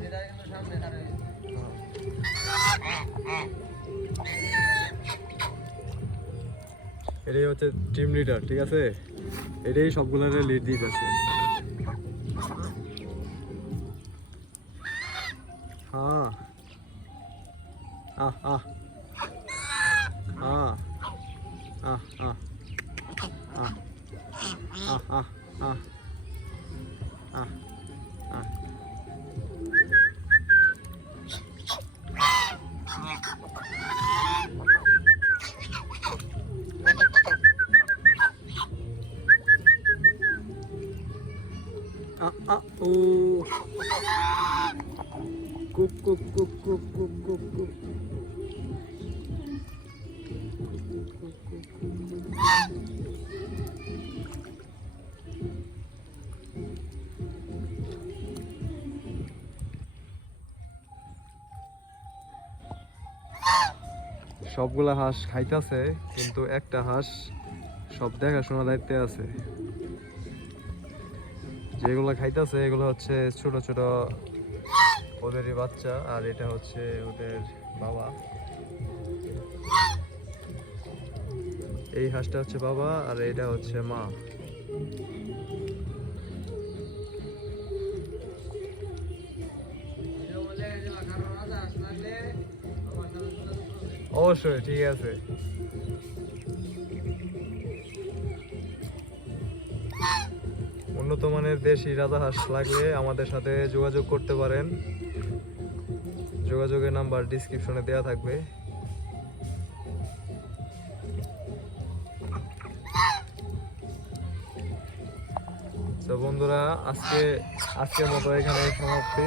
Did I? এটাই হচ্ছে team leader ঠিক আছে? এটাই সবগুলোর লিড দিতেছে। হ্যাঁ। আহ আহ। আহ আহ আহ। আহ আহ। কুক কুক কুক কুক কুক কুক সবগুলা হাঁস খাইতেছে, কিন্তু একটা হাঁস সব দেখাশোনা দায়িত্বে আছে। যেগুলো খাইতেছে, এগুলো হচ্ছে ছোট ছোট ওদেরই বাচ্চা, আর এটা হচ্ছে ওদের বাবা। এই হাঁসটা হচ্ছে বাবা, আর এটা হচ্ছে মা। অবশ্যই, ঠিক আছে। উন্নত মানের দেশি রাজা হাস লাগলে আমাদের সাথে যোগাযোগ করতে পারেন। যোগাযোগের নাম্বার ডিসক্রিপশনে দেওয়া থাকবে। তো বন্ধুরা, আজকে আজকের মতো এখানে সমাপ্তি।